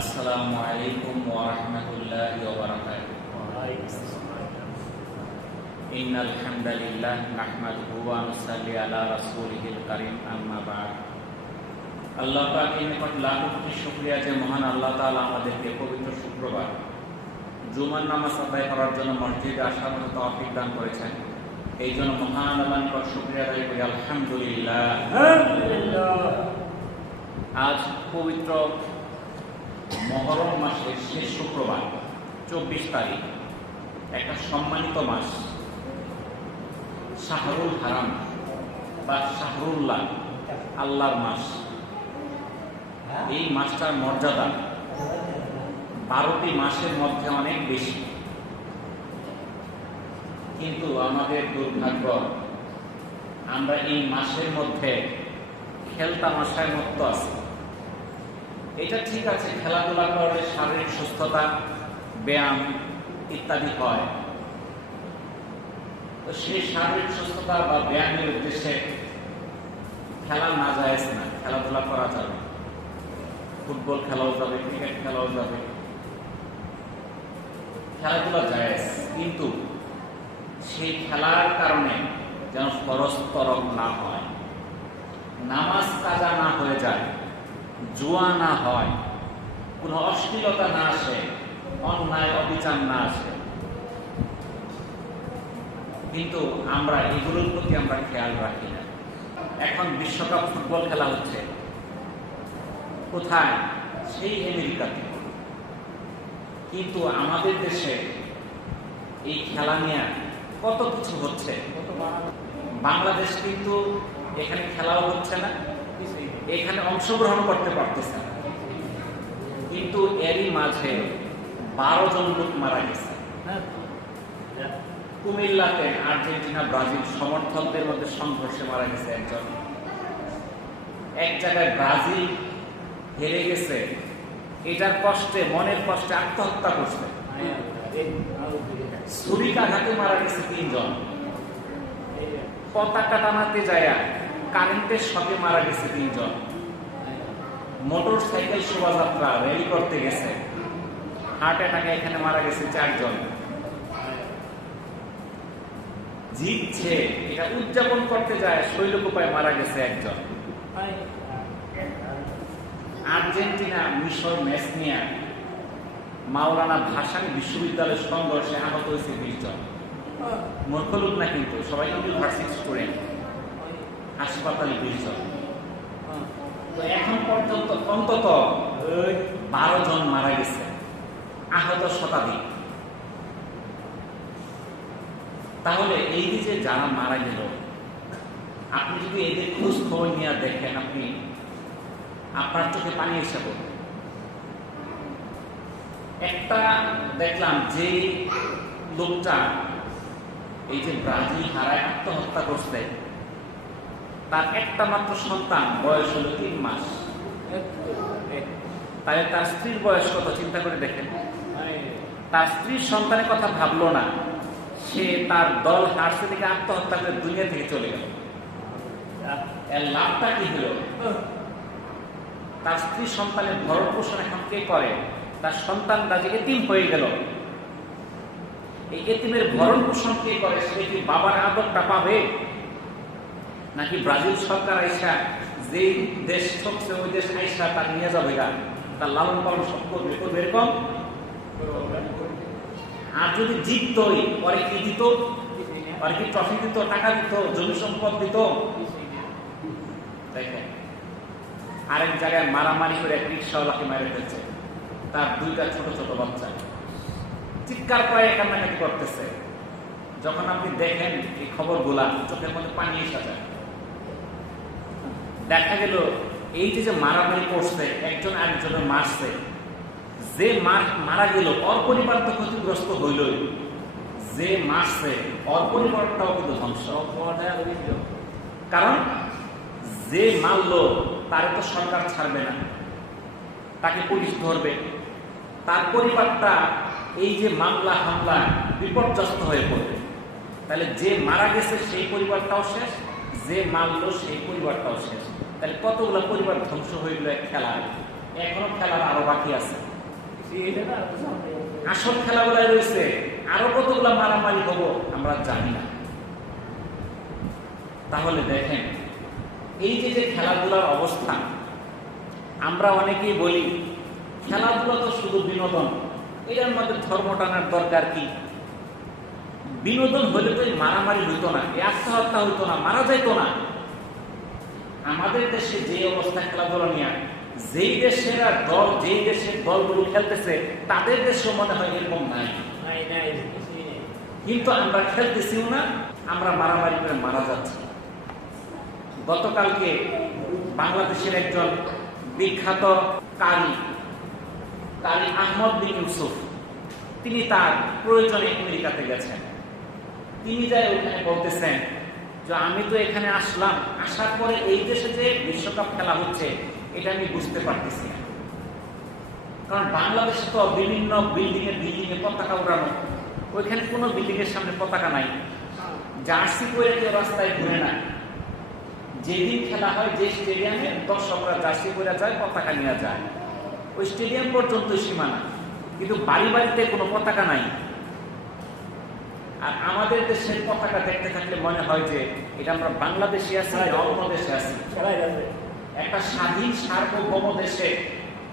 আসসালামু আলাইকুম ওয়া রাহমাতুল্লাহি ওয়া বারাকাতুহু। ইন্নাল হামদালিল্লাহ নাহমাদুহু ওয়া নুসাল্লি আলা রাসূলিহিল কারীম, আম্মা বা'দ। আল্লাহ পাকের নিকট লাখ কোটি শুকরিয়া যে মহান আল্লাহ তাআলা আমাদেরকে পবিত্র শুক্রবার জুমার নামাজ আদায় করার জন্য মসজিদে আসার মতো তৌফিক দান করেছেন। এই জন্য মহান আল্লাহর নিকট শুকরিয়া আদায় করি, আলহামদুলিল্লাহ। আজ পবিত্র মহরম মাসের শেষ শুক্রবার 24 তারিখ, একটা সম্মানিত মাস, শাহরুল হারাম বা শাহরুল্লাহ, আল্লাহর মাস। এই মাসটার মর্যাদা 12টি মাসের মধ্যে অনেক বেশি, কিন্তু আমাদের দুর্ভাগ্য, আমরা এই মাসের মধ্যে খেলতামাশায় মত্ত আছি। এটা ঠিক আছে, খেলাধুলা করে শারীরিক সুস্থতা, ব্যায়াম ইত্যাদি হয়, তো সেই শারীরিক সুস্থতা বা ব্যায়ামের উদ্দেশ্যে খেলা না যায় না, খেলাধুলা করা যাবে, ফুটবল খেলাও যাবে, ক্রিকেট খেলাও যাবে, খেলাধুলা যায়, কিন্তু সেই খেলার কারণে যেন ফরজ তরক না হয়, নামাজ কাজা না হয়ে যায়, জুয়া না হয়, কোনো অশ্লীলতা না আসে, অন্যায় অবিচার না আসে। কিন্তু আমরা এগুলোর প্রতি আমরা খেয়াল রাখি না। এখন বিশ্বকাপ ফুটবল খেলা হচ্ছে কোথায়? সেই আমেরিকাতে। কিন্তু আমাদের দেশে এই খেলা নিয়ে কত কিছু হচ্ছে। বাংলাদেশ কিন্তু এখানে খেলাও হচ্ছে না, এখানে অংশগ্রহণ করতে পারতেছে না, কিন্তু এরই মাঝে 12 জন লোক মারা গেছে। কুমিল্লাতে আর্জেন্টিনা ব্রাজিল সমর্থকদের মধ্যে সংঘর্ষে মারা গেছে একজন। এক জায়গায় ব্রাজিল হেরে গেছে, এটার কষ্টে, মনের কষ্টে আত্মহত্যা করছে। ছুরিকাঘাতে মারা গেছে 3 জন। পতাকা টানাতে যায় কারেন্টের শকে মারা গেছে 3 জন। মোটর সাইকেল শোভাযাত্রা র্যালি করতে গেছে, হার্ট অ্যাটাকে এখানে মারা গেছে 4 জন। জিতছে, এটা উদযাপন করতে যায়, শৈলকুপায় মারা গেছে 1 জন। আর্জেন্টিনা মিশর ম্যাচ নিয়ে মাওলানা ভাসানী বিশ্ববিদ্যালয়ের সংঘর্ষে আহত হয়েছে 20 জন। মূর্খ লোক না, কিন্তু সবাই ইউনিভার্সিটি স্টুডেন্ট। হাসপাতালে 20 জন। তো এখন পর্যন্ত অন্তত 12 জন মারা গেছে, আহত শতাধিক। তাহলে এই যে যারা মারা গেল, আপনি যদি এদের খোঁজ খবর নিয়ে দেখেন, আপনি আপনার চোখে পানি এসে পড়বে। একটা দেখলাম যে লোকটা এই যে ব্রাজিল হারায় আত্মহত্যা করছে, তার একটা মাত্র সন্তান, বয়স হলো 3 মাস। তাহলে তার স্ত্রীর বয়স কত চিন্তা করে দেখেন। তার স্ত্রীর সন্তানের কথা ভাবলো না, সে তার দল হারছে থেকে আত্মহত্যা করে দুনিয়া থেকে চলে গেল। এর লাভটা কি হলো? তার স্ত্রী সন্তানের ভরণ পোষণ এখন কে করে? তার সন্তানরা যে এতিম হয়ে গেল, এই এতিমের ভরণ পোষণ কে করে? সে কি বাবার আদরটা পাবে, নাকি ব্রাজিল সরকার আইসা যে দেশ ঠকছে ওই দেশ আইসা তার নিয়ে যাবে, তার লালন পালন সব করবে? এরকম। আর যদি জিততই, পরে কি দিত? পরে কি ট্রফি দিত, টাকা দিত, জমি সম্পদ দিত? দেখেন, আরেক জায়গায় মারামারি করে এক রিক্সাওয়ালাকে মেরে ফেলছে, তার 2টা ছোট ছোট বাচ্চা চিৎকার করে কান্নাকাটি করতেছে। যখন আপনি দেখেন এই খবরগুলা, চোখের মধ্যে পানি এসে যায়। দেখা গেল এই যে মারামারি করছে, একজন আরেকজনের মারছে, যে মারা গেল ওর পরিবার তো ক্ষতিগ্রস্ত হইলই, যে মারছে ওর পরিবারটাও কিন্তু ধ্বংস। কারণ যে মারলো তারে তো সরকার ছাড়বে না, তাকে পুলিশ ধরবে, তার পরিবারটা এই যে মামলা হামলা বিপর্যস্ত হয়ে পড়বে। তাহলে যে মারা গেছে সেই পরিবারটাও শেষ, যে মারলো সেই পরিবারটাও শেষ। তাহলে কতগুলো পরিবার ধ্বংস হয়ে গেল এক খেলায়। এখনো খেলার আরো বাকি আছে, আসল খেলাগুলাই রয়েছে, আরো কতগুলো মারামারি হবো আমরা জানি না। তাহলে দেখেন এই যে খেলাধুলার অবস্থা, আমরা অনেকেই বলি খেলাধুলা তো শুধু বিনোদন, এটার মধ্যে ধর্ম টানার দরকার কি? বিনোদন হলে তো মারামারি হইতো না, আত্মহত্যা হইতো না, মারা যাইতো না। আমাদের দেশে যে অবস্থা খেলাধুলা নিয়ে, যেই দেশের দল, যেই দেশের দলগুলো খেলতেছে তাদের দেশেও মনে হয় এরকম নাই, কিন্তু আমরা খেলতেছিও না, আমরা মারামারি করে মারা যাচ্ছি। গতকালকে বাংলাদেশের একজন বিখ্যাত কারি আহমদ বিন ইউসুফ, তিনি তার প্রয়োজনে আমেরিকাতে গেছেন। তিনি যাই ওখানে বলতেছেন যে আমি তো এখানে আসলাম, আসার পরে এই দেশে যে বিশ্বকাপ খেলা হচ্ছে এটা আমি বুঝতে পারতেছি না। কারণ বাংলাদেশে তো বিভিন্ন বিল্ডিং এ পতাকা উড়ানো, ওইখানে কোনো বিল্ডিং এর সামনে পতাকা নাই, জার্সি পরে কেউ রাস্তায় ঘুরে না। যেদিন খেলা হয়, যে স্টেডিয়ামে দর্শকরা জার্সি পরে যায়, পতাকা নিয়ে যায়, ওই স্টেডিয়াম পর্যন্ত সীমানা, কিন্তু বাড়ি বাড়িতে কোনো পতাকা নাই। আর আমাদের দেশের পতাকা দেখতে থাকলে মনে হয় যে এটা আমরা বাংলাদেশে আছি, অন্য দেশে আছি। একটা স্বাধীন সার্বভৌম দেশে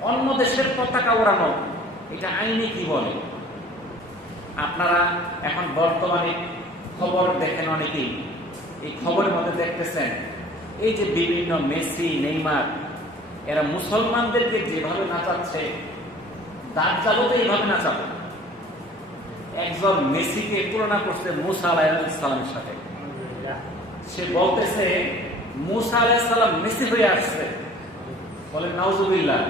অন্য দেশের পতাকা ওড়ানো, এটা আইনে কি বলে? আপনারা এখন বর্তমানে খবর দেখেন অনেকেই, এই খবরের মধ্যে দেখতেছেন এই যে বিভিন্ন মেসি, নেইমার, এরা মুসলমানদেরকে যেভাবে নাচাচ্ছে, দাজ্জালও তো এইভাবে নাচাবে। একজন মেসিকে তুলনা করছে মুসা আলাইহিস সালামের সাথে। সে বলতেছে মুসা আলাইহিস সালাম মেসি হয়ে আসছে, বলে নাউজুবিল্লাহ।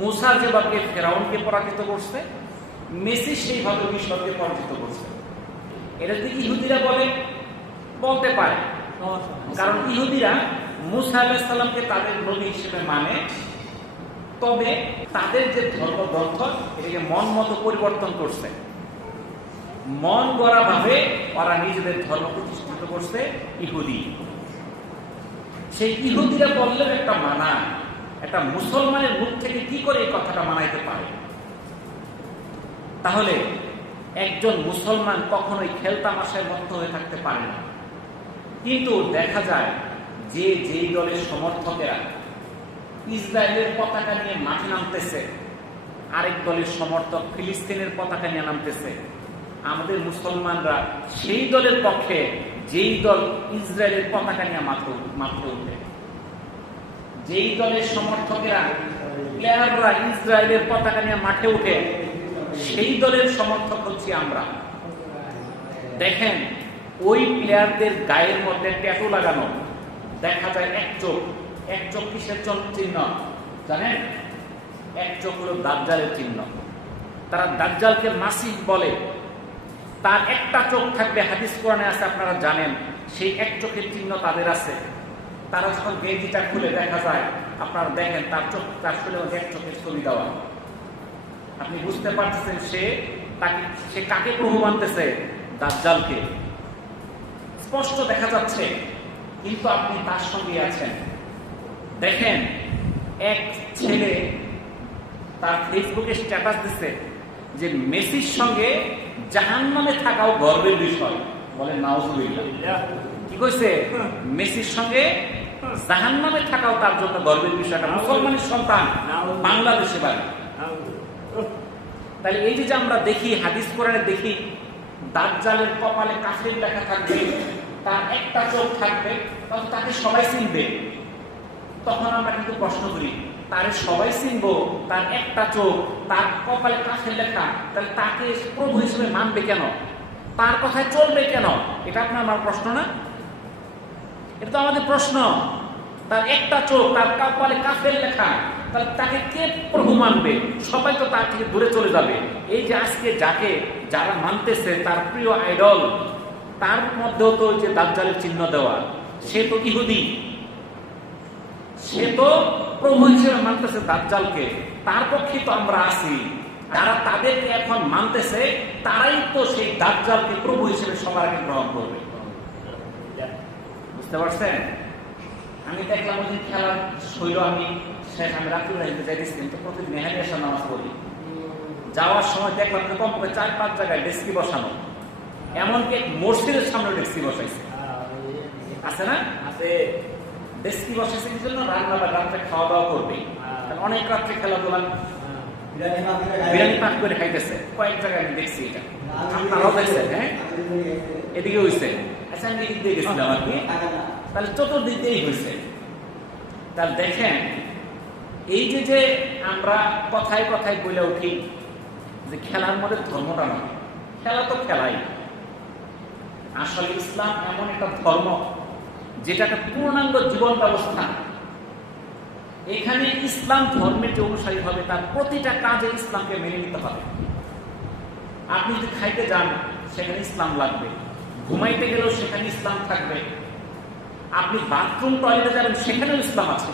মুসা যেভাবে ফেরাউনকে পরাজিত করছে, মেসি সেইভাবে মিশরকে পরাজিত করছে। এটা যদি ইহুদিরা বলতে পারে, কারণ ইহুদিরা মুসা আলাইহিস সালামকে তাদের নবী হিসেবে মানে, তবে তাদের যে ধর্মগ্রন্থ এটাকে মন মতো পরিবর্তন করছে, মন গড়া ভাবে ওরা নিজেদের ধর্ম প্রতিষ্ঠিত করছে ইহুদি। সেই ইহুদিরা বললেন একটা মানা, একটা মুসলমানের মুখ থেকে কি করে এই কথাটা মানাইতে পারে? তাহলে একজন মুসলমান কখনোই খেলতামাশায় মত্ত হয়ে থাকতে পারে না। কিন্তু দেখা যায় যে যেই দলের সমর্থকেরা ইসরায়েলের পতাকা নিয়ে মাঠে নামতেছে, আরেক দলের সমর্থক ফিলিস্তিনের পতাকা নিয়ে নামতেছে, আমাদের মুসলমানরা সেই দলের পক্ষে যেই দল ইসরায়েলের পতাকা নিয়ে মাঠে উঠে। যেই দলের সমর্থকেরা, প্লেয়াররা ইসরায়েলের পতাকা নিয়ে মাঠে উঠে, সেই দলের সমর্থক হচ্ছি আমরা। দেখেন ওই প্লেয়ারদের গায়ের মধ্যে ট্যাটু লাগানো, দেখা যায় এক চোখ কিসের চিহ্ন জানেন? এক চোখ হলো দাজ্জালের চিহ্ন। তারা দাজ্জালকে মাসিহ বলে, তার একটা চোখ থাকবে, হাদিস কোরআনে আছে আপনারা জানেন, সেই এক চোখের চিহ্ন তাদের আছে। তারা যখন গেঞ্জিটা খুলে দেখা যায়, আপনারা দেখেন তার শুলে এক চোখের ছবি দেওয়া। আপনি বুঝতে পারতেছেন সে কাকে প্রভু মানতেছে? দাজ্জালকে। স্পষ্ট দেখা যাচ্ছে, কিন্তু আপনি তার সঙ্গে আছেন। দেখেন এক ছেলে তার ফেসবুকে স্ট্যাটাস দিচ্ছে যে মেসির সঙ্গে জাহান্নামে থাকাও গর্বের বিষয়। বলে নাউজুবিল্লাহ। কি কইছে? মেসির সঙ্গে জাহান্নামে থাকাও তার জন্য গর্বের বিষয়। মুসলমানের সন্তান, বাংলাদেশে বাড়ি। তাহলে এই যে আমরা দেখি, হাদিস কোরআনে দেখি, দাজ্জালের কপালে কাফির লেখা থাকবে, তার একটা চোখ থাকবে, তখন তাকে সবাই চিনবে। তখন আমরা কিন্তু প্রশ্ন করি, তারে সবাই চিনবো, তার একটা চোখ, তার কপালে কাফির লেখা, তাহলে তাকে প্রভু হিসেবে মানবে কেন? তার কথায় চলবে কেন? এটা আপনার আমার প্রশ্ন না? এটা তো আমাদের প্রশ্ন। তার একটা চোখ, তার কপালে কাফির লেখা, তাহলে তাকে কে প্রভু মানবে? সবাই তো তার থেকে দূরে চলে যাবে। এই যে আজকে যারা মানতেছে তার প্রিয় আইডল, তার মধ্যেও তো যে দাজ্জালের চিহ্ন দেওয়া, সে তো ইহুদি, সে তো প্রভু হিসেবে মানতেছে দাজ্জালকে। তার পক্ষে তো আমরা আছি। যারা তাদেরকে এখন মানতেছে, তারাই তো সেই দাজ্জালকে প্রভু হিসেবে সবার আগে গ্রহণ করবে। বুঝতে পারছেন? আমি দেখলাম ওই দিন খেলার শৈল আমি শেষ, আমি রাত্রি যাইতেছিলাম, তো প্রতিদিন এখানে এসে নামাজ পড়ি। যাওয়ার সময় দেখলাম যে কমপক্ষে 4-5 জায়গায় ডেস্কি বসানো, এমনকি এক মসজিদের সামনে ডেস্কি বসাইছে, আছে না? আছে। ডেস্কি বসাইছে কি জন্য? রান্না বা রাত্রে খাওয়া দাওয়া করবে, অনেক রাত্রে খেলাধুলা, বিরিয়ানি পাক করে খাইতেছে। কয়েক জায়গায় আমি দেখছি এটা, আপনারাও দেখছেন। হ্যাঁ, এদিকে হয়েছে। আচ্ছা, আমি এদিক দিয়ে গেছিলাম আর কি, তাহলে চতুর্দিক দিয়েই হয়েছে। তাহলে দেখেন, এই যে আমরা কথায় কথায় বলে উঠি যে খেলার মধ্যে ধর্মটা নয়, খেলা তো খেলাই। আসলে ইসলাম এমন একটা ধর্ম যেটা একটা পূর্ণাঙ্গ জীবন ব্যবস্থা। এখানে ইসলাম ধর্মের যে অনুসারী হবে তার প্রতিটা কাজে ইসলামকে মেনে নিতে হবে। আপনি যদি খাইতে যান সেখানে ইসলাম লাগবে, ঘুমাইতে গেলেও সেখানে ইসলাম থাকবে, আপনি বাথরুম টয়লেটে যাবেন সেখানেও ইসলাম আছে।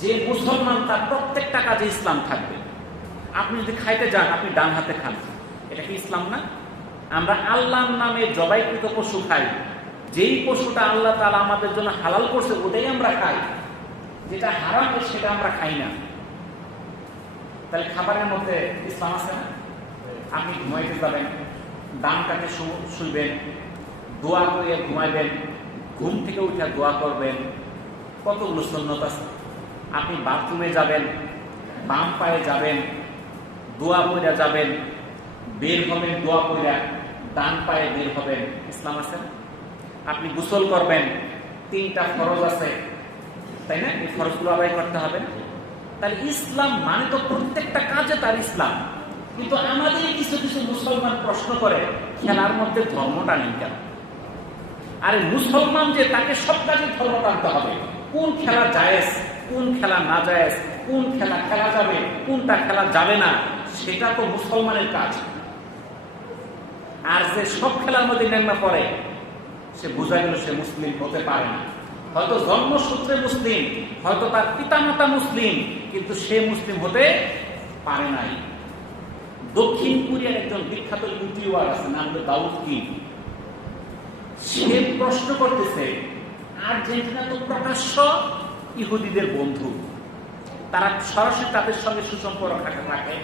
যে মুসলমান তার প্রত্যেকটা কাজে ইসলাম থাকবে। আপনি যদি খাইতে যান আপনি ডান হাতে খান, এটা কি ইসলাম না? আমরা আল্লাহর নামে জবাইকৃত পশু খাই, যেই পশুটা আল্লাহ তাআলা আমাদের জন্য হালাল করছে ওটাই আমরা খাই, যেটা হারাম সেটা আমরা খাই না। তাহলে খাবারের মধ্যে ইসলাম আছে না? আপনি ঘুমাইতে যাবেন, ডান কাতে শুইবেন, দোয়া করে ঘুমাইবেন, ঘুম থেকে উঠে দোয়া করবেন, কতগুলো সুন্নাত আছে। আপনি বাথরুমে যাবেন, বাম পায়ে যাবেন, দোয়া পড়া যাবেন, বের হবেন দোয়া পড়া, ডান পায়ে বের হবেন, ইসলাম আছে না? আপনি গোসল করবেন, 3টা ফরজ আছে, তাই না? এই ফরজগুলো আদায় করতে হবে না? তাহলে ইসলাম মানে তো প্রত্যেকটা কাজে তার ইসলাম। কিন্তু আমাদের কিছু কিছু মুসলমান প্রশ্ন করে খেলার মধ্যে ধর্মটা নেই কেন? আরে মুসলমান যে তাকে সব কাজে ধর্ম টানতে হবে। কোন খেলা জায়েজ, কোন খেলা না জায়েজ, কোন খেলা খেলা যাবে, কোনটা খেলা যাবে না, সেটা তো মুসলমানের কাজ। আর যে সব খেলার মধ্যে নেমে পড়ে সে বোঝা গেল সে মুসলিম হতে পারে না। হয়তো জন্মসূত্রে মুসলিম, হয়তো তার পিতামাতা মুসলিম, কিন্তু সে মুসলিম হতে পারে নাই। দক্ষিণ কোরিয়ার একজন বিখ্যাত ইউটিউবার আছে, নাম হলো দাউদ কিম। সে প্রশ্ন করতেছে, আর্জেন্টিনা তো প্রকাশ্য ইহুদিদের বন্ধু, তারা সরাসরি তাদের সঙ্গে সুসম্পর্ক রাখে।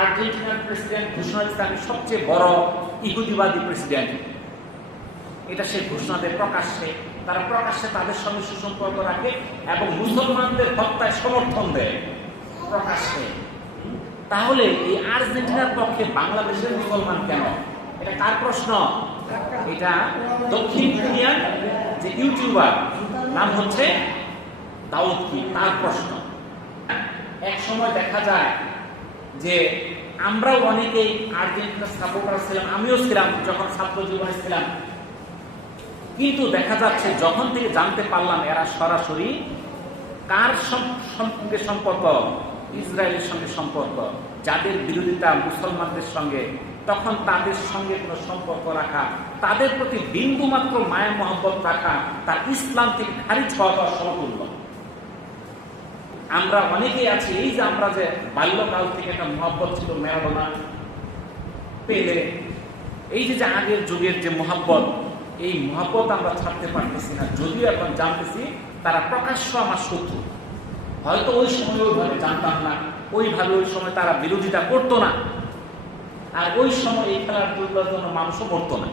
আর্জেন্টিনার প্রেসিডেন্ট ঘোষণা দিচ্ছে আমি সবচেয়ে বড় ইহুদিবাদী প্রেসিডেন্ট, এটা সে ঘোষণা দেয় প্রকাশ্যে। তারা প্রকাশ্যে তাদের সঙ্গে সুসম্পর্ক রাখে এবং মুসলমানদের হত্যায় সমর্থন দেয় প্রকাশ্যে। তাহলে এই আর্জেন্টিনার পক্ষে বাংলাদেশের মুসলমান কেন? এটা কার প্রশ্ন? এটা দক্ষিণ কোরিয়ার যে ইউটিউবার, নাম হচ্ছে দাউদ কিম, তার প্রশ্ন। এক সময় দেখা যায় যে আমরাও অনেকেই আর্জেন্টিনার সাপোর্টার ছিলাম, আমিও ছিলাম যখন ছাত্র জীবনে ছিলাম। কিন্তু দেখা যাচ্ছে যখন থেকে জানতে পারলাম এরা সরাসরি কার সঙ্গে সম্পর্ক, ইসরায়েলের সঙ্গে সম্পর্ক, যাদের বিরোধিতা মুসলমানদের সঙ্গে, তখন তাদের সঙ্গে কোনো সম্পর্ক রাখা, তাদের প্রতি বিন্দু মাত্র মায়া মহব্বত রাখা তার ইসলাম থেকে খারিজ হওয়া দেওয়ার সমতুল্য। আমরা অনেকেই আছি, এই যে আমরা যে বাল্যকাল থেকে একটা মহব্বত ছিল, ম্যারাডোনা, পেলে, এই যে আগের যুগের যে মহব্বত, এই মহব্বত আমরা ছাড়তে পারতেছি না। যদিও এখন জানতেছি তারা প্রকাশ্য আমার শত্রু। হয়তো ওই সময় ওইভাবে জানতাম না, ওইভাবে ওই সময় তারা বিরোধিতা করতো না, আর ওই সময় এই খেলাধুলার জন্য মানুষও মরতো না।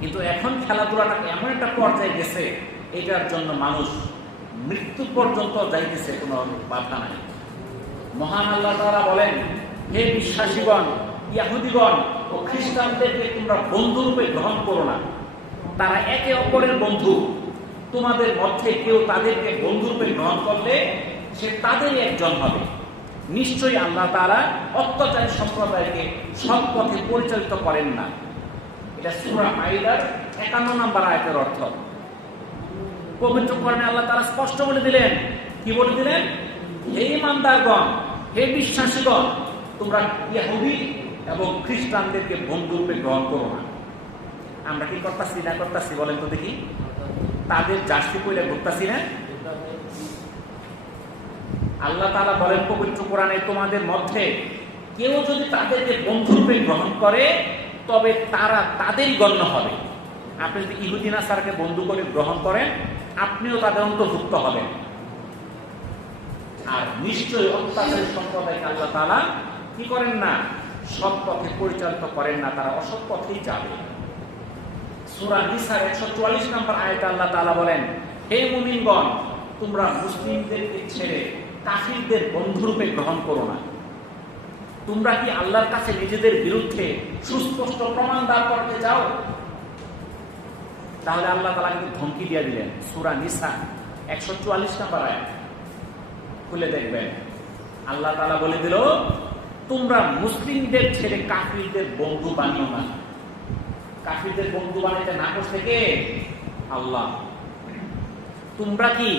কিন্তু এখন খেলাধুলাটাকে এমন একটা পর্যায়ে গেছে, এটার জন্য মানুষ মৃত্যু পর্যন্ত যাইতেছে, কোনো বাধা নাই। মহান আল্লাহ তাআলা বলেন, হে বিশ্বাসীগণ, ইহুদিগণ ও খ্রিস্টানদেরকে তোমরা বন্ধুরূপে গ্রহণ করো না। তারা একে অপরের বন্ধু। তোমাদের মধ্যে কেউ তাদেরকে বন্ধুরূপে গ্রহণ করলে সে তাদেরই একজন হবে। নিশ্চয়ই আল্লাহ তাআলা অত্যাচারী সম্প্রদায়কে সৎ পথে পরিচালিত করেন না। এটা সূরা মাইদার 51 নম্বর আয়াতের অর্থ। পবিত্র কোরআনে আল্লাহ তাআলা স্পষ্ট বলে দিলেন, কি বলে দিলেন? হে ঈমানদারগণ, হে বিশ্বাসীগণ, তোমরা ইহুদি এবং খ্রিস্টানদেরকে বন্ধুরূপে গ্রহণ করো না। আমরা কি করতেছি না করতেছি বলেন তো দেখি? তাদের জার্সি পরে ঘুরতেছি না? আল্লাহ তাআলা বলেন পবিত্র কোরআনে, তোমাদের মধ্যে কেউ যদি তাদেরকে বন্ধুরূপে গ্রহণ করে তবে তারা তাদেরই গণ্য হবে। আপনি যদি ইহুদি নাসারাকে বন্ধু করে গ্রহণ করেন আপনিও তাদের অন্তর্ভুক্ত হবেন। আর নিশ্চয়ই অত্যাচারী সম্প্রদায়কে আল্লাহ তাআলা কি করেন না, সৎ পথে পরিচালিত করেন না, তারা অসৎ পথেই যাবে। সূরা নিসার 144 নম্বর আয়াতে আল্লাহ তাআলা বলেন, হে মুমিনগণ, তোমরা মুসলিমদেরকে ছেড়ে কাফিরদের বন্ধুরূপে গ্রহণ করো না। তোমরা কি আল্লাহর কাছে নিজেদের বিরুদ্ধে সুস্পষ্ট প্রমাণ দাঁড় করতে চাও? তাহলে আল্লাহ তাআলা কিন্তু ধমকি দিয়ে দিলেন। সূরা নিসা 144 নম্বর আয়াত খুলে দেখবেন, আল্লাহ তাআলা বলে দিল, তোমরা মুসলিমদের ছেড়ে কাফিরদের বন্ধু বানিও না। কাফিরদের বন্ধু বানাইতে না করছে কে? আল্লাহ। তোমরা কি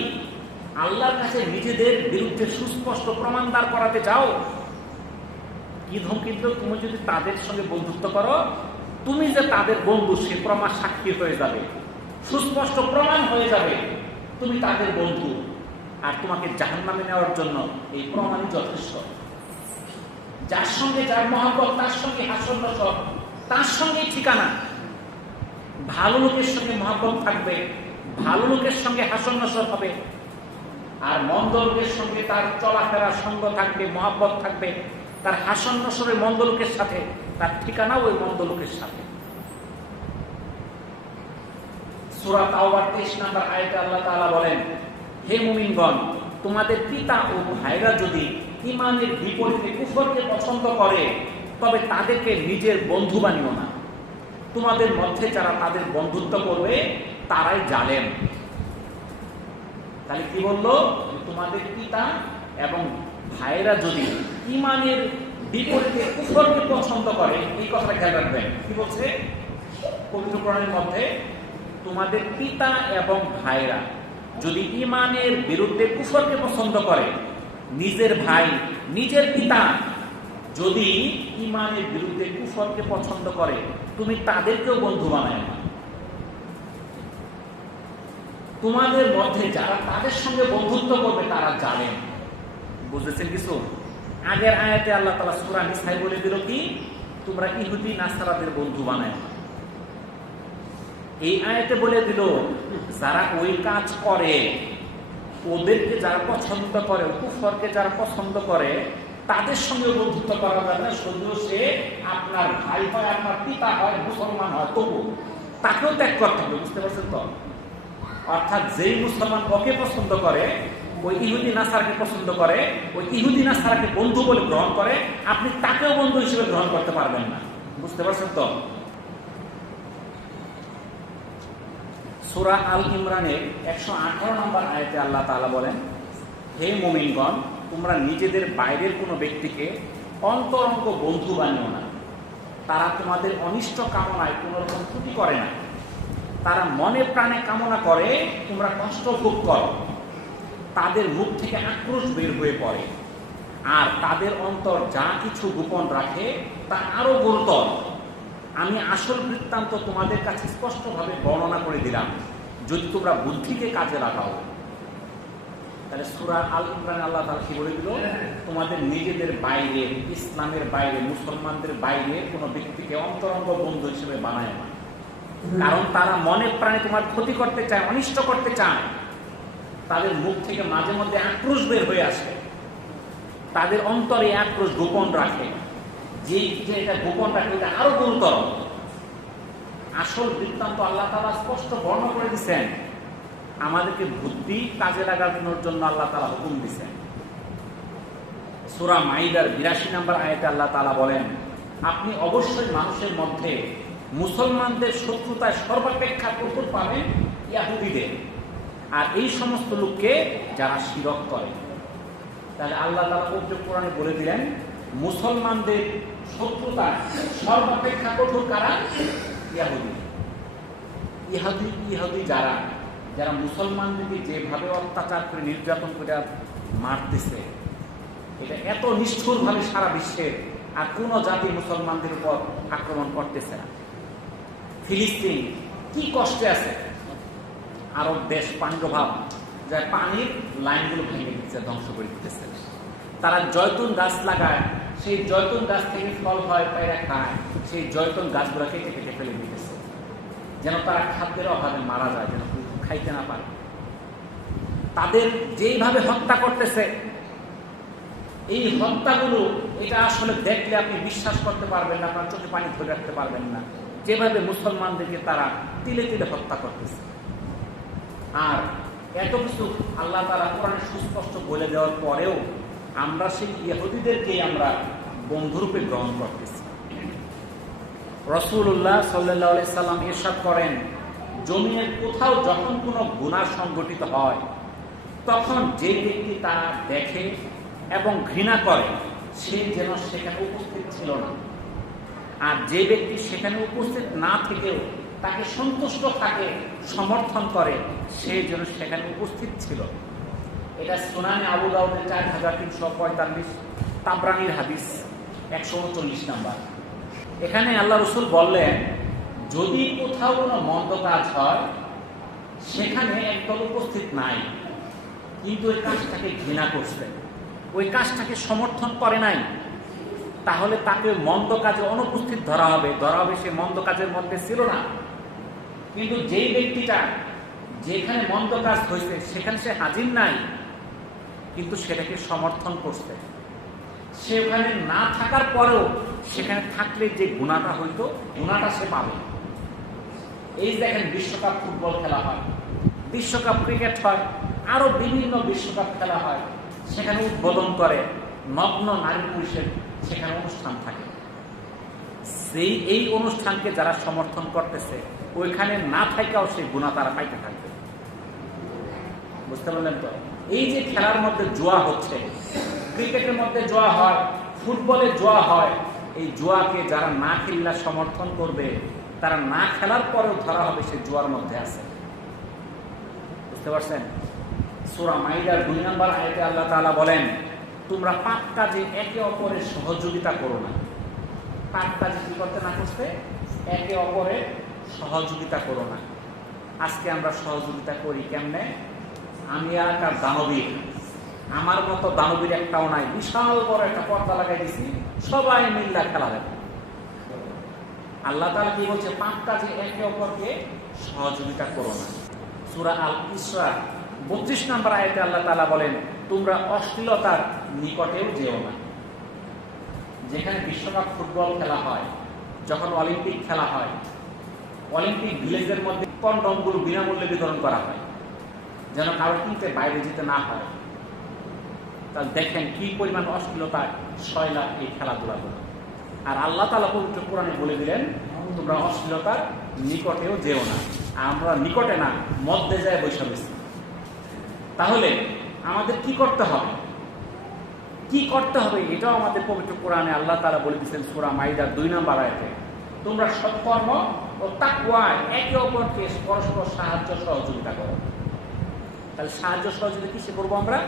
আল্লাহর কাছে নিজেদের বিরুদ্ধে সুস্পষ্ট প্রমাণ দাঁড় করাতে চাও? কি ধমকি দিল? তুমি যদি তাদের সঙ্গে বন্ধুত্ব করো, তুমি যে তাদের বন্ধু সে প্রমাণ সাক্ষী হয়ে যাবে, সুস্পষ্ট প্রমাণ হয়ে যাবে তুমি তাদের বন্ধু, আর তোমাকে জাহান্নামে নেওয়ার জন্য এই প্রমাণই যথেষ্ট। যার সঙ্গে যার মহব্বত, তার সঙ্গে হাসর নসর, তার সঙ্গে ঠিকানা। ভালো লোকের সঙ্গে মহব্বত থাকবে, ভালো লোকের সঙ্গে হাসর নসর হবে, আর মন্দ লোকের সঙ্গে তার চলাফেরার সঙ্গ থাকবে, মহব্বত থাকবে, তার হাসর নসরে মন্দ লোকের সাথে, তার ঠিকানাও ওই মন্দ লোকের সাথে। সূরা তাওবার 23 নম্বর আয়াতে আল্লাহ তাআলা বলেন, হে মুমিনগণ, তোমাদের পিতা ও ভাইরা যদি ঈমানের বিপরীতে কুফরকে পছন্দ করে, তবে তাদেরকে নিজের বন্ধু বানিও না। তোমাদের মধ্যে যারা তাদের বন্ধুত্ব করবে তারাই জালেম। তাহলে কি বললো? তোমাদের পিতা এবং ভাইরা যদি ঈমানের বিপরীতে কুফরকে পছন্দ করে, এই কথাটা খেয়াল রাখবেন। কি বলছে পবিত্র কোরআনের মধ্যে? তোমাদের পিতা এবং ভাইরা যদি ঈমানের বিরুদ্ধে কুফরকে পছন্দ করে, নিজের ভাই, নিজের পিতা যদি ঈমানের বিরুদ্ধে কুফরকে পছন্দ করে, তুমি তাদেরকেও বন্ধু বানায় না। তোমাদের মধ্যে যারা তাদের সঙ্গে বন্ধুত্ব করবে তারা জালেম। বুঝেছেন কিছু? আগের আয়াতে আল্লাহ তাআলা সূরা নিসায় বলে দিল কি, তোমরা ইহুদি নাসারাদের বন্ধু বানায় না। এই আয়াতে বলে দিল, যারা ওই কাজ করে, ওদেরকে যারা পছন্দ করে, কুফরকে যারা পছন্দ করে, তাদের সঙ্গে বন্ধুত্ব করা যাবে না। যদিও সে আপনার ভাই হয়, আপনার পিতা হয়, মুসলমান হয়, তবু তাকেও ত্যাগ করতে হবে। বুঝতে পারছেন তো? অর্থাৎ যেই মুসলমান ওকে পছন্দ করে, ওই ইহুদি নাসারাকে পছন্দ করে, ওই ইহুদি নাসারাকে বন্ধু বলে গ্রহণ করে, আপনি তাকেও বন্ধু হিসেবে গ্রহণ করতে পারবেন না। বুঝতে পারছেন তো? সূরা আল ইমরানের 118 নম্বর আয়াতে আল্লাহ তাআলা বলেন, হে মুমিনগণ, তোমরা নিজেদের বাইরের কোনো ব্যক্তিকে অন্তরঙ্গ বন্ধু বানিও না। তারা তোমাদের অনিষ্ট কামনায় কোনো রকম ত্রুটি করে না। তারা মনে প্রাণে কামনা করে তোমরা কষ্ট ভোগ করো। তাদের মুখ থেকে আক্রোশ বের হয়ে পড়ে, আর তাদের অন্তর যা কিছু গোপন রাখে তা আরো গুরুতর। আমি আসল বৃত্তান্ত তোমাদের কাছে স্পষ্টভাবে বর্ণনা করে দিলাম, যদি তোমরা বুদ্ধিকে কাজে লাগাও। তাহলে সূরা আল ইমরান আল্লাহ তাআলা কি বলে দিল? তোমাদের নিজেদের বাইরে, ইসলামের বাইরে, মুসলমানদের বাইরে কোনো ব্যক্তিকে অন্তরঙ্গ বন্ধু হিসেবে বানায় না। কারণ তারা মনে প্রাণে তোমার ক্ষতি করতে চায়, অনিষ্ট করতে চায়। তাদের মুখ থেকে মাঝে মধ্যে আক্রোশ বের হয়ে আসে, তাদের অন্তরে আক্রোশ গোপন রাখে। যে এটা গোপন রাখে এটা আরো গুরুতর। আসল বৃত্তান্ত আল্লাহ তাআলা স্পষ্ট বর্ণনা করে দিচ্ছেন। আমাদেরকে বুদ্ধি কাজে লাগানোর জন্য আল্লাহ তাআলা হুকুম দিচ্ছেন। সূরা মাইদার 82 নম্বর আয়াতে আল্লাহ তাআলা বলেন, আপনি অবশ্যই মানুষের মধ্যে মুসলমানদের শত্রুতায় সর্বাপেক্ষা কঠোর পাবেন ইহুদীদের, আর এই সমস্ত লোককে যারা শিরক করে। তাহলে আল্লাহ তাআলা পবিত্র কোরআনে বলে দিলেন, মুসলমানদের শত্রুতা সর্বাপেক্ষা কঠোর কারা? ইহুদি যারা যারা মুসলমানদেরকে যেভাবে অত্যাচার করে, নির্যাতন করে মারতেছে, এটা এত নিষ্ঠুরভাবে সারা বিশ্বের আর কোন জাতি মুসলমানদের উপর আক্রমণ করতেছে না। ফিলিস্তিন কি কষ্টে আছে, আরব দেশ পানির যা পানির লাইনগুলো ভেঙে দিচ্ছে, ধ্বংস করে দিতেছে। তারা জয়তুন গাছ লাগায়, সেই জয়তুন গাছ থেকে ফল হয়, পায়রা খায়, সেই জয়তুন গাছগুলো কেটে কেটে ফেলে দিতেছে, যেন তারা খাদ্যের অভাবে মারা যায়, যেন খাইতে না পারে। তাদের যেইভাবে হত্যা করতেছে, এই হত্যাগুলো এটা আসলে দেখলে আপনি বিশ্বাস করতে পারবেন না, আপনার চোখে পানি ধরে রাখতে পারবেন না, যেভাবে মুসলমানদেরকে তারা তিলে তিলে হত্যা করতেছে। আর এত কিছু আল্লাহ তাআলা কোরআনে সুস্পষ্ট বলে দেওয়ার পরেও আমরা সেই ইহুদিদেরকেই আমরা বন্ধুরূপে গ্রহণ করতেছি। রাসূলুল্লাহ সাল্লাল্লাহু আলাইহি সাল্লাম ইরশাদ করেন, জমিনের কোথাও যখন কোনো গুনাহ সংঘটিত হয় তখন যে ব্যক্তি তা দেখে এবং ঘৃণা করে সে যেন সেখানে উপস্থিত ছিল না, আর যে ব্যক্তি সেখানে উপস্থিত না থেকেও তাকে সন্তুষ্ট থাকে, সমর্থন করে, সে যেন সেখানে উপস্থিত ছিল। এটা সুনানে আবু দাউদের 4345, তাবরানীর হাদিস 139 নাম্বার। এখানে আল্লাহ রাসূল বললেন, যদি কোথাও কোনো মন্দ কাজ হয় সেখানে একদল উপস্থিত নাই, কিন্তু ওই কাজটাকে ঘৃণা করছে, ওই কাজটাকে সমর্থন করে নাই, তাহলে তাকে মন্দ কাজে অনুপস্থিত ধরা হবে, সে মন্দ কাজের মধ্যে ছিল না। কিন্তু যেই ব্যক্তিটা যেখানে মন্দ কাজ হয়েছে সেখানে সে হাজির নাই, কিন্তু সেটাকে সমর্থন করছে, সে ওখানে না থাকার পরেও সেখানে থাকলে যে গুনাহটা হইতো, গুনাহটা সে পাবে। এই দেখেন, বিশ্বকাপ ফুটবল খেলা হয়, বিশ্বকাপ ক্রিকেট হয়, আরো বিভিন্ন বিশ্বকাপ খেলা হয়, সেখানে উদ্বোধন করে নগ্ন নারী পুরুষের সেখানে অনুষ্ঠান থাকে। এই অনুষ্ঠানকে যারা সমর্থন করতেছে ওইখানে না থাকাও সেই গুনাহ তারা পাইতে থাকবে। বুঝতে পারলেন তো? এই যে খেলার মধ্যে জুয়া হচ্ছে, ক্রিকেটের মধ্যে জুয়া হয়, ফুটবলে জুয়া হয়, এই জুয়াকে যারা না খেললে সমর্থন করবে তারা না খেলার পরেও ধরা হবে সে জুয়ার মধ্যে আছে। বুঝতে পারছেন? সূরা মাইদার 2 নম্বর আয়াতে আল্লাহ তাআলা বলেন, তোমরা পাপ কাজে একে অপরের সহযোগিতা করো না। পাপ কাজে কি করতে না করতে? একে অপরের সহযোগিতা করো না। আজকে আমরা সহযোগিতা করি কেমনে? আমি আর একটা দানবীর, আমার মতো দানবীর একটাও নাই, বিশাল বড় একটা পর্দা লাগাই দিছি, সবাই মিল্লা খেলা দেবে। আল্লাহ তাআলা কি বলছে? পাপ কাজে একে অপরকে সহযোগিতা করো না। সূরা আল ইসরা 32 নম্বর আয়াতে আল্লাহ তাআলা বলেন, তোমরা অশ্লীলতার নিকটেও যেও না। যেখানে বিশ্বকাপ ফুটবল খেলা হয়, যখন অলিম্পিক খেলা হয়, অলিম্পিক ভিলেজের মধ্যে কন্ডমগুলো বিনামূল্যে বিতরণ করা হয় যেন কারো কিনতে বাইরে যেতে না হয়। তাহলে দেখেন কি পরিমাণ অশ্লীলতায় সয়লাভ এই খেলাধুলাগুলো। আর আল্লাহ তাআলা পবিত্র কোরআনে বলে দিলেন, তোমরা অশ্লীলতার নিকটেও যেও না। আমরা নিকটে না, মধ্যে যায় বৈশা বসি। তাহলে আমাদের কি করতে হবে? কি করতে হবে এটাও আমাদের পবিত্র কোরআনে আল্লাহ তাআলা বলে দিয়েছেন সূরা মাইদার 2 নম্বর আয়াতে, তোমরা সৎকর্ম ও তাকওয়ায় একে অপরকে পরস্পর সাহায্য সহযোগিতা করো। তাহলে সাহায্য সহযোগিতা কিসে করবো আমরা?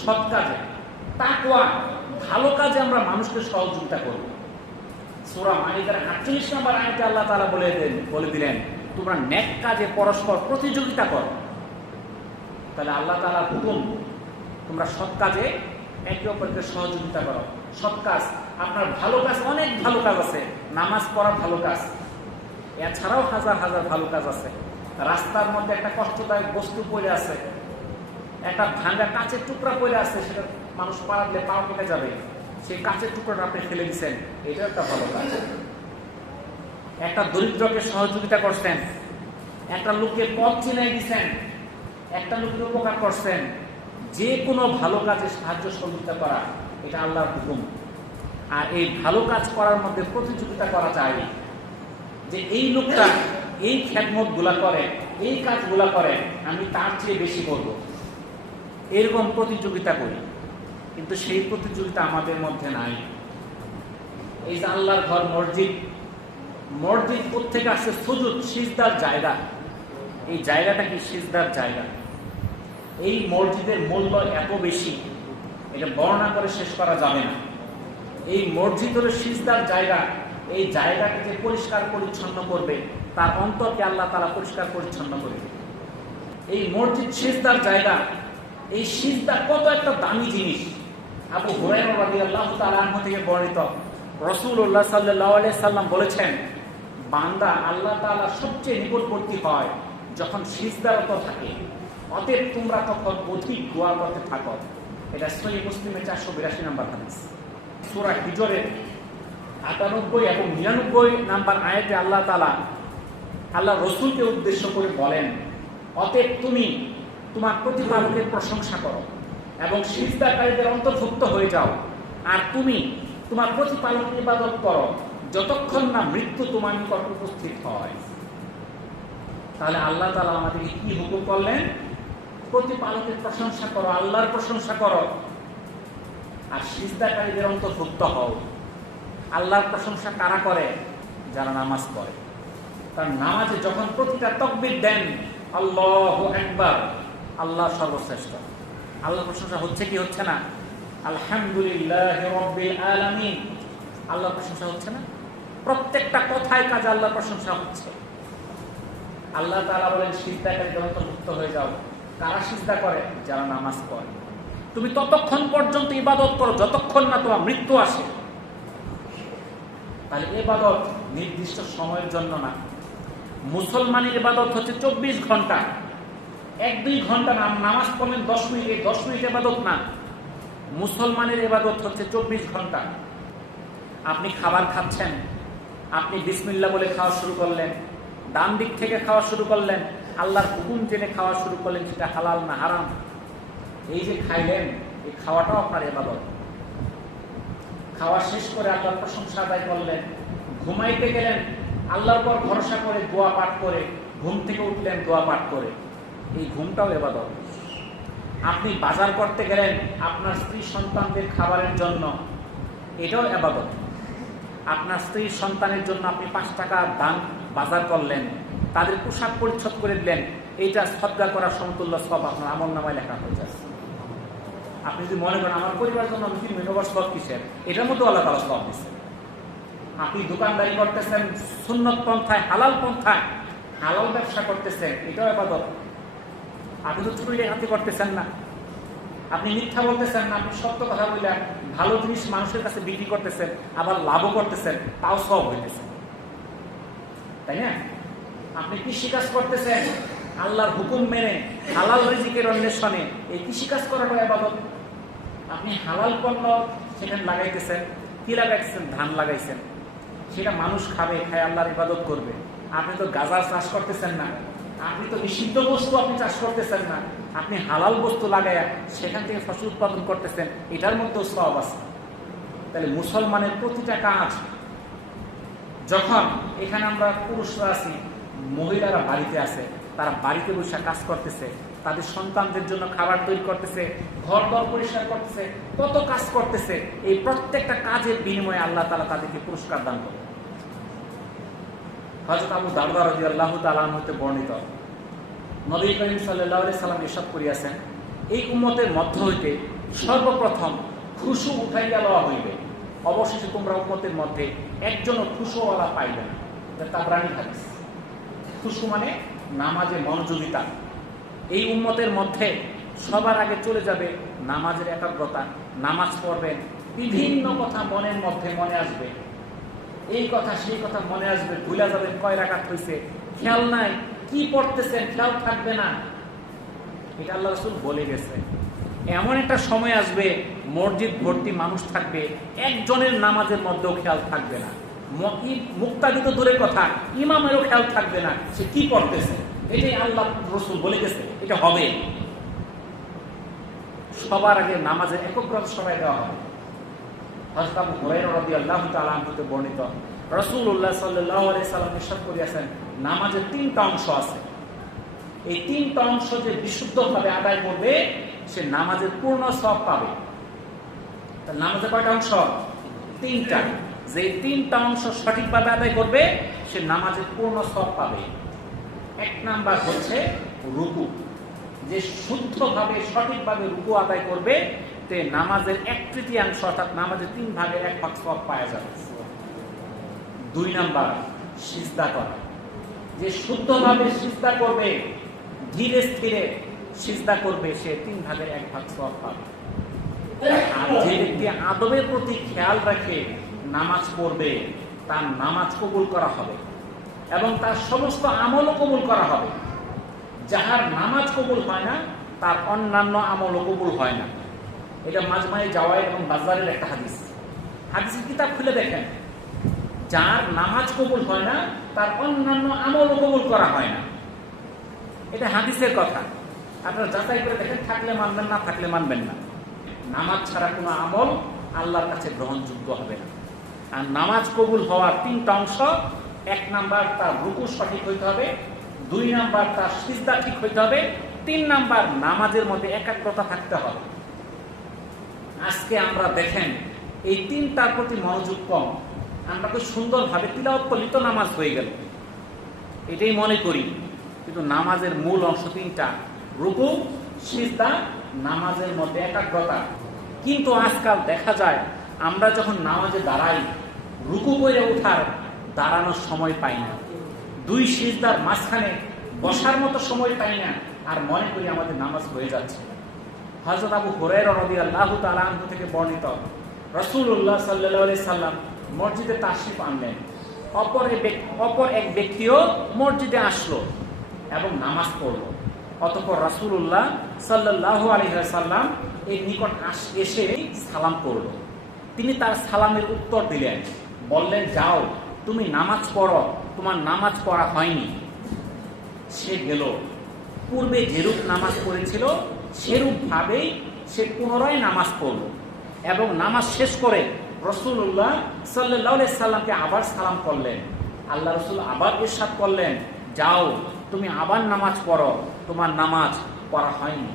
সৎ কাজে, তাকওয়া, ভালো কাজে আমরা মানুষকে সহযোগিতা করব। সূরা মাইদার 48 নম্বর আয়াতে আল্লাহ তাআলা বলে দিলেন, তোমরা নেক কাজে পরস্পর প্রতিযোগিতা করো। তাহলে আল্লাহ তাআলার হুকুম, তোমরা সৎ কাজে একে অপরকে সহযোগিতা করো। সৎ কাজ, আপনার ভালো কাজ, অনেক ভালো কাজ আছে, নামাজ পড়া ভালো কাজ, এছাড়াও হাজার হাজার ভালো কাজ আছে। রাস্তার মধ্যে একটা কষ্টদায়ক বস্তু পড়ে আছে, একটা ভাঙা কাঁচের টুকরা পড়ে আছে, সেটা মানুষ পা দিলে পা কেটে যাবে, সেই কাঁচের টুকরাটা আপনি ফেলে দিচ্ছেন, এটা একটা ভালো কাজ। একটা দরিদ্রকে সহযোগিতা করছেন, একটা লোককে পথ চিনাই দিচ্ছেন, একটা লোকের উপকার করছেন, যে কোনো ভালো কাজে সাহায্য সহযোগিতা করা, এটা আল্লাহর হুকুম। আর এই ভালো কাজ করার মধ্যে প্রতিযোগিতা করা চাই, যে এই লোকটা এই খেদমত গুলা করে, এই কাজগুলা করে, আমি তার চেয়ে বেশি করব, এরকম প্রতিযোগিতা করি। কিন্তু সেই প্রতিযোগিতা আমাদের মধ্যে নাই। এই যে আল্লাহর ঘর মসজিদ, মসজিদ কোত্থেকে আসছে? সুজুদ, সিজদার জায়গা। এই জায়গাটা কি? সিজদার জায়গা। এই মসজিদের মূল্য এত বেশি, এটা বর্ণনা করে শেষ করা যাবে না। এই মসজিদ হলো সিজদার জায়গা। এই জায়গাটাকে পরিষ্কার পরিচ্ছন্ন করবে, তার অন্তরকে আল্লাহ তাআলা পরিষ্কার পরিচ্ছন্ন করবে। এই মসজিদ সিজদার জায়গা। এই সিজদা কত একটা দামি জিনিস। আবু হুরায়রা রাদিয়াল্লাহু তাআলা আনহু থেকে বর্ণিত, রাসূলুল্লাহ সাল্লাল্লাহু আলাইহি সাল্লাম বলেছেন, বান্দা আল্লাহ তাআলা সবচেয়ে নিকটবর্তী হয় যখন সিজদারত থাকে। অতএব তোমরা তখন অধিক দোয়া করতে থাকো। এটা সহিহ মুসলিমের 482 নম্বর হাদিস। সূরা হিজরের 98 এবং 99 নম্বর আয়াতে আল্লাহ তাআলা আল্লাহ রাসূলকে উদ্দেশ্য করে বলেন, অতএব তুমি তোমার প্রতিপালকের প্রশংসা করো এবং সিজদাকারীদের অন্তর্ভুক্ত হয়ে যাও, আর তুমি তোমার প্রতিপালকের ইবাদত করো যতক্ষণ না মৃত্যু তোমার নিকট উপস্থিত হয়। তাহলে আল্লাহ তাআলা আমাদেরকে কি হুকুম করলেন? প্রতিপালকের প্রশংসা করো, আল্লাহর প্রশংসা করো, আর সিজদাকারীদের অন্তর্ভুক্ত হও। আল্লাহর প্রশংসা কারা করে? যারা নামাজ পড়ে। কারণ নামাজে যখন প্রতিটা তাকবীর দেন আল্লাহু আকবার, আল্লাহ সর্বশ্রেষ্ঠ। আল্লাহর প্রশংসা হচ্ছে কি হচ্ছে না? আলহামদুলিল্লাহি রাব্বিল আলামিন, আল্লাহর প্রশংসা হচ্ছে না? প্রত্যেকটা কথায় কাজে আল্লাহর প্রশংসা হচ্ছে। আল্লাহ তাআলা বলেন সিজদাকারীদের অন্তর্ভুক্ত হয়ে যাও। কারা সিজদা করে? যারা নামাজ পড়ে। তুমি ততক্ষণ পর্যন্ত ইবাদত করো যতক্ষণ না তোমার মৃত্যু আসে। তাহলে ইবাদত নির্দিষ্ট সময়ের জন্য না। মুসলমানের ইবাদত হচ্ছে 24 ঘন্টা। 1-2 ঘন্টা নামাজ পড়লেন 10 মিনিট ইবাদত না। মুসলমানের ইবাদত হচ্ছে 24 ঘন্টা। আপনি খাবার খাচ্ছেন, আপনি বিসমিল্লাহ বলে খাওয়া শুরু করলেন, ডান দিক থেকে খাওয়া শুরু করলেন, আল্লাহর হুকুম জেনে খাওয়া শুরু করলেন, সেটা হালাল না হারাম। এই যে খাইলেন, এই খাওয়াটাও আপনার ইবাদত। খাওয়া শেষ করে আল্লাহর প্রশংসা আদায় করলেন, ঘুমাইতে গেলেন আল্লাহর উপর ভরসা করে দোয়া পাঠ করে, ঘুম থেকে উঠলেন দোয়া পাঠ করে, এই ঘুমটাও ইবাদত। আপনি বাজার করতে গেলেন আপনার স্ত্রী সন্তানদের খাবারের জন্য, এটাও ইবাদত। আপনার স্ত্রী সন্তানের জন্য আপনি 5 টাকা দান বাজার করলেন, তাদের পোশাক পরিচ্ছদ করে দিলেন, এইটা সদকা করার সমতুল্য সব আপনার আমলনামায় লেখা হয়ে যাচ্ছে। আপনি যদি মনে করেন আমার পরিবারের জন্য আমি 3 মিনিট সব কিসের, এটার মধ্যে আল্লাহ তাআলা সব দিচ্ছে। আপনি দোকানদারি করতেছেন সুন্নত পন্থায়, হালাল পন্থায়, হালাল ব্যবসা করতেছেন, এটাও ইবাদত। আপনি তো চুরি হাতে করতেছেন না, আপনি মিথ্যা বলতেছেন না, আপনি সত্য কথা বলে ভালো জিনিস মানুষের কাছে বিক্রি করতেছেন, আবার লাভও করতেছেন, তাও সব হইতেছে, তাই না? আপনি কৃষিকাজ করতেছেন আল্লাহর হুকুম মেনে, হালাল রিজিকের অন্বেষণে, এই কৃষিকাজ করাটা ইবাদত। আপনি হালাল পণ্য সেখানে লাগাইতেছেন, কি লাগাইতেছেন? ধান লাগাইছেন, সেটা মানুষ খাবে, খায় আল্লাহর ইবাদত করবে। আপনি তো গাঁজা চাষ করতেছেন না, আপনি তো নিষিদ্ধ বস্তু আপনি চাষ করতেছেন না, আপনি হালাল বস্তু লাগাইয়া সেখান থেকে ফসল উৎপাদন করতেছেন, এটার মধ্যেও সওয়াব আছে। তাহলে মুসলমানের প্রতিটা কাজ, যখন এখানে আমরা পুরুষরা আছি, মহিলারা বাড়িতে আছে, তারা বাড়িতে বসে কাজ করতেছে, তাদের সন্তানদের জন্য খাবার তৈরি করতেছে, ঘর দর পরিষ্কার করতেছে, কত কাজ করতেছে, এই প্রত্যেকটা কাজের বিনিময়ে আল্লাহ তাআলা তাদেরকে পুরস্কার দান করে। হযরত আবু দারদা রাদিয়াল্লাহু তাআলা আনহু হতে বর্ণিত, নবী করিম সাল্লাল্লাহু আলাইহি সাল্লাম ইরশাদ করিয়াছেন, এই উম্মতের মধ্য হইতে সর্বপ্রথম খুশু উঠাইয়া লওয়া হইবে, অবশেষে তোমরা উম্মতের মধ্যে একজনও খুশুওয়ালা পাইবে না। এটা তাবরানী হাদিস। খুশু মানে নামাজে মনোযোগিতা। এই উম্মতের মধ্যে সবার আগে চলে যাবে নামাজের একাগ্রতা। নামাজ পড়বেন, বিভিন্ন কথা মনের মধ্যে মনে আসবে, এই কথা সেই কথা মনে আসবে, ভুলে যাবেন কয় রাকাত হয়েছে, খেয়াল নাই, কি পড়তেছেন খেয়াল থাকবে না। এটা আল্লাহ রাসূল বলে গেছে। এমন একটা সময় আসবে মসজিদ ভর্তি মানুষ থাকবে, একজনের নামাজের মধ্যেও খেয়াল থাকবে না। মুক্তাদি তো দূরের কথা, ইমামেরও খেয়াল থাকবে না সে কি পড়তেছে। এটাই আল্লাহ রাসূল বলে গেছে, এটা হবে। সবার আগে নামাজের একগ্রতা সবাই দেওয়া হবে। হযরত আবু হুরায়রা রাদিয়াল্লাহু তাআলা আনহু থেকে বর্ণিত, রাসূলুল্লাহ সাল্লাল্লাহু আলাইহি সাল্লাম ইরশাদ করিয়াছেন, নামাজের 3টা অংশ আছে। এই 3টা অংশ যে বিশুদ্ধভাবে আদায় করবে সে নামাজের পূর্ণ সওয়াব পাবে। তাহলে নামাজের কয়টা অংশ? 3টা। যে 3টা অংশ সঠিকভাবে আদায় করবে সে নামাজের পূর্ণ সওয়াব পাবে। 1 নাম্বার হচ্ছে রুকু। যে শুদ্ধভাবে সঠিকভাবে রুকু আদায় করবে তে নামাজের 1/3 অর্থাৎ নামাজের 3 ভাগের 1 ভাগ সওয়াব পাওয়া যাবে। 2 নাম্বার সিজদা করা। যে শুদ্ধভাবে সিজদা করবে, ধীরে স্থিরে সিজদা করবে, সে 3 ভাগের 1 ভাগ সওয়াব পাবে। আর যে ব্যক্তি আদবের প্রতি খেয়াল রাখে নামাজ পড়বে, তার নামাজ কবুল করা হবে এবং তার সমস্ত আমলও কবুল করা হবে। যাহার নামাজ কবুল হয় না তার অন্যান্য আমলও কবুল হয় না। এটা মাজমায়ে জাওয়ায়েদ এবং বাজারের একটা হাদিস। হাদিসের কিতাব খুলে দেখেন, যার নামাজ কবুল হয় না তার অন্যান্য আমলও কবুল করা হয় না। এটা হাদিসের কথা, আপনারা যাচাই করে দেখেন, থাকলে মানবেন, না থাকলে মানবেন না। নামাজ ছাড়া কোনো আমল আল্লাহর কাছে গ্রহণযোগ্য হবে না। আর নামাজ কবুল হওয়ার 3টা অংশ: 1 নাম্বার তার রুকু সঠিক হইতে হবে, 2 নাম্বার তার সিজদা ঠিক হইতে হবে, 3 নাম্বার নামাজের মধ্যে একাগ্রতা থাকতে হবে। আজকে আমরা দেখেন এই 3টার প্রতি মনোযোগ কম। আমরা খুব সুন্দরভাবে তিলাওয়াত করলে তো নামাজ হয়ে গেল, এটাই মনে করি, কিন্তু নামাজের মূল অংশ 3টা: রুকু, সিজদা, নামাজের মধ্যে একাগ্রতা। কিন্তু আজকাল দেখা যায় আমরা যখন নামাজে দাঁড়াই, রুকু করে ওঠার দাঁড়ানোর সময় পাই না, 2 সিজদার মাঝখানে বসার মতো সময় পাই না, আর মনে করি আমাদের নামাজ হয়ে যাচ্ছে। হযরত আবু হুরায়রা রাদিয়াল্লাহু তাআলা আনহু থেকে বর্ণিত, রাসূলুল্লাহ সাল্লাল্লাহু আলাইহি সাল্লাম মসজিদে তাশরিফ আনলেন। অপর এক ব্যক্তিও মসজিদে আসলো এবং নামাজ পড়লো। অতঃপর রাসূলুল্লাহ সাল্লাল্লাহু আলাইহি সাল্লাম এর নিকট এসে সালাম করলো। তিনি তার সালামের উত্তর দিলেন, বললেন, যাও তুমি নামাজ পড়ো, তোমার নামাজ পড়া হয়নি। সে গেল, পূর্বে যেরূপ নামাজ পড়েছিল সেরূপ ভাবেই সে পুনরায় নামাজ পড়ল এবং নামাজ শেষ করে রাসূলুল্লাহ সাল্লাল্লাহু আলাইহি সাল্লামকে আবার সালাম করলেন। আল্লাহ রাসূল আবার ইরশাদ করলেন, যাও তুমি আবার নামাজ পড়ো, তোমার নামাজ পড়া হয়নি।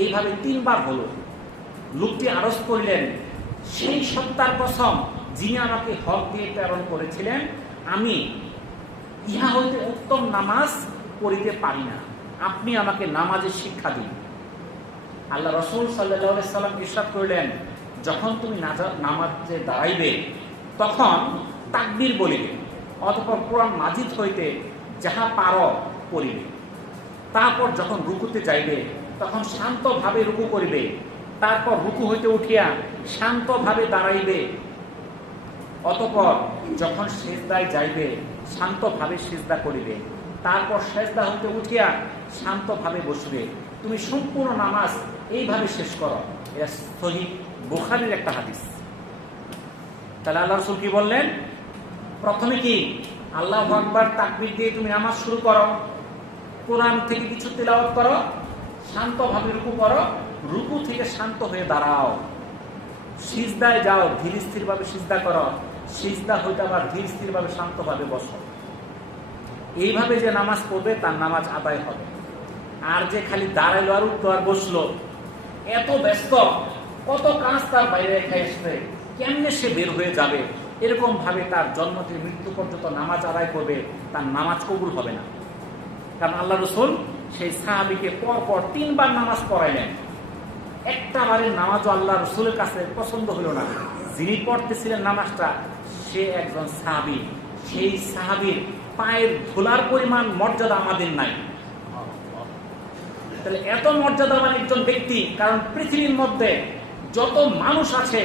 এইভাবে 3 বার হলো। লোকটি আরজ করলেন, সেই সত্তার কসম যিনি আমাকে হক দিয়ে প্রেরণ করেছিলেন, আমি ইহা হইতে উত্তম নামাজ পড়িতে পারি না, আপনি আমাকে নামাজের শিক্ষা দিন। আল্লাহ রাসূল সাল্লাল্লাহু আলাইহি সাল্লাম ইরশাদ করলেন, যখন তুমি নামাজে দাঁড়াইবে তখন তাকবীর বলিবে, অতঃপর কোরআন মাজিদ হইতে যাহা পারো পড়িবে। তারপর যখন রুকুতে যাইবে তখন শান্তভাবে রুকু করিবে, তারপর রুকু হইতে উঠিয়া শান্তভাবে দাঁড়াইবে, অতঃপর যখন সিজদায় যাইবে শান্তভাবে সিজদা করিবে, তারপর সিজদা হইতে উঠিয়া শান্তভাবে বসবে। তুমি সম্পূর্ণ নামাজ এইভাবে শেষ করো। এটা সহিহ বুখারীর একটা হাদিস। তাহলে আল্লাহ রাসূল কি বললেন? প্রথমে কি আল্লাহু আকবার তাকবীর দিয়ে তুমি নামাজ শুরু করো, কোরআন থেকে কিছু তেলাওয়াত করো, শান্তভাবে রুকু করো, রুকু থেকে শান্ত হয়ে দাঁড়াও, সিজদায় যাও, ধীর স্থিরভাবে সিজদা করো, সিজদা হইতে আবার ধীর স্থিরভাবে শান্তভাবে বসো। এইভাবে যে নামাজ পড়বে তার নামাজ আদায় হবে। আর যে খালি দাঁড়াইলো আর উঠলো আর বসলো, এত ব্যস্ত, কত কাজ তার বাইরে রেখে আসবে, কেমনে সে বের হয়ে যাবে, এরকম ভাবে তার জন্ম থেকে মৃত্যু পর্যন্ত নামাজ আদায় করবে, তার নামাজ কবুল হবে না। কারণ আল্লাহ রাসূল সেই সাহাবীকে পরপর 3 বার নামাজ পড়াইলেন। একটা বারের নামাজও আল্লাহ রাসূলের কাছে পছন্দ হলো না। যিনি পড়তেছিলেন নামাজটা সে একজন সাহাবী, সেই সাহাবীর পায়ের ধুলার পরিমাণ মর্যাদা আমাদের নাই। তাহলে এত মর্যাদাবান একজন ব্যক্তি, কারণ পৃথিবীর মধ্যে যত মানুষ আছে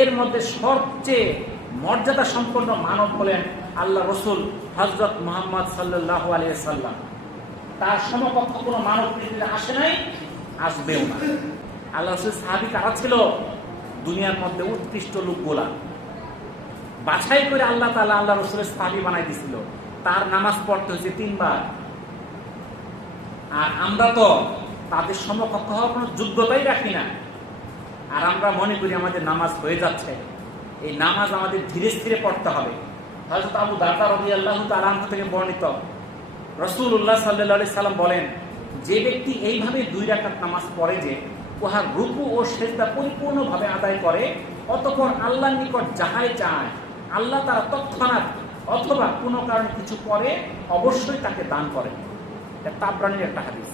এর মধ্যে সবচেয়ে মর্যাদা সম্পন্ন মানব হলেন আল্লাহ রাসূল হযরত মুহাম্মদ সাল্লাল্লাহু আলাইহি সাল্লাম। তার সমকক্ষ কোনো মানব পৃথিবীতে আসে নাই, আসবেও না। আল্লাহ রাসূল সাহাবী কারা ছিল? দুনিয়ার মধ্যে উৎকৃষ্ট লোকগুলা বাছাই করে আল্লাহ তাআলা আল্লাহ রাসূলের সাহাবী বানাই দিয়েছিল। তার নামাজ পড়তে হয়েছে 3 বার। আর আমরা তো তাদের সমকক্ষ হওয়ার কোনো যোগ্যতাই রাখি না। আর আমরা মনে করি আমাদের নামাজ হয়ে যাচ্ছে। এই নামাজ আমাদের ধীরে স্থিরে পড়তে হবে। হযরত আবু দারদা রাদিয়াল্লাহু তাআলা আনহু থেকে বর্ণিত, রাসূলুল্লাহ সাল্লাল্লাহু আলাইহি সাল্লাম বলেন, যে ব্যক্তি এইভাবে 2 রাকাত নামাজ পড়ে যে উহার রুকু ও সিজদা পরিপূর্ণভাবে আদায় করে, অতঃপর আল্লাহর নিকট যাহাই চায় আল্লাহ তারা তৎক্ষণাৎ অথবা কোনো কারণে কিছু করে অবশ্যই তাকে দান করেন। এটা তাবরানীর একটা হাদিস।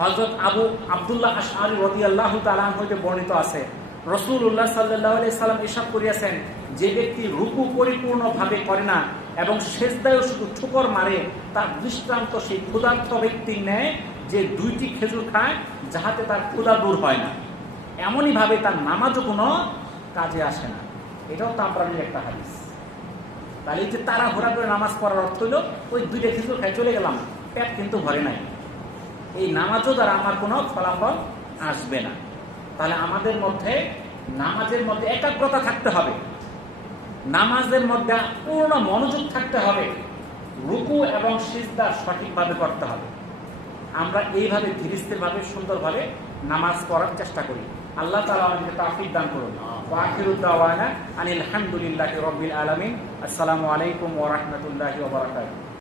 হযরত আবু আব্দুল্লাহ আশআরী রাদিয়াল্লাহু তাআলা আনহু হতে বর্ণিত আছে, রাসূলুল্লাহ সাল্লাল্লাহু আলাইহি সাল্লাম ইরশাদ করিয়াছেন, যে ব্যক্তি রুকু পরিপূর্ণভাবে করে না এবং সিজদায়ও শুধু ঠুকর মারে, তার দৃষ্টান্ত সেই ক্ষুধার্ত ব্যক্তির ন্যায় যে 2টি খেজুর খায় যাহাতে তার ক্ষুধা দূর হয় না, এমনই ভাবে তার নামাজও কোনো কাজে আসে না। এটাও তাবরানীর একটা হাদিস। তাহলে যে তারা ঘোরা করে নামাজ পড়ার অর্থ হলো ওই 2টা খেজুর খাই চলে গেলাম, পেট কিন্তু ভরে নাই। এই নামাজও দ্বারা আমার কোনো ফলাফল আসবে না। তাহলে আমাদের মধ্যে নামাজের মধ্যে একাগ্রতা থাকতে হবে, নামাজের মধ্যে পূর্ণ মনোযোগ থাকতে হবে, রুকু এবং সিজদা সঠিকভাবে করতে হবে। আমরা এইভাবে ধীরস্থিরভাবে সুন্দরভাবে নামাজ পড়ার চেষ্টা করি। আল্লাহ তাআলা আমাদেরকে তৌফিক দান করুন। ওয়া আখিরু দাওয়ানা আনিল হামদুলিল্লাহি রাব্বিল আলামিন। আসসালামু আলাইকুম ওয়া রাহমাতুল্লাহি ওয়া বারাকাতুহু।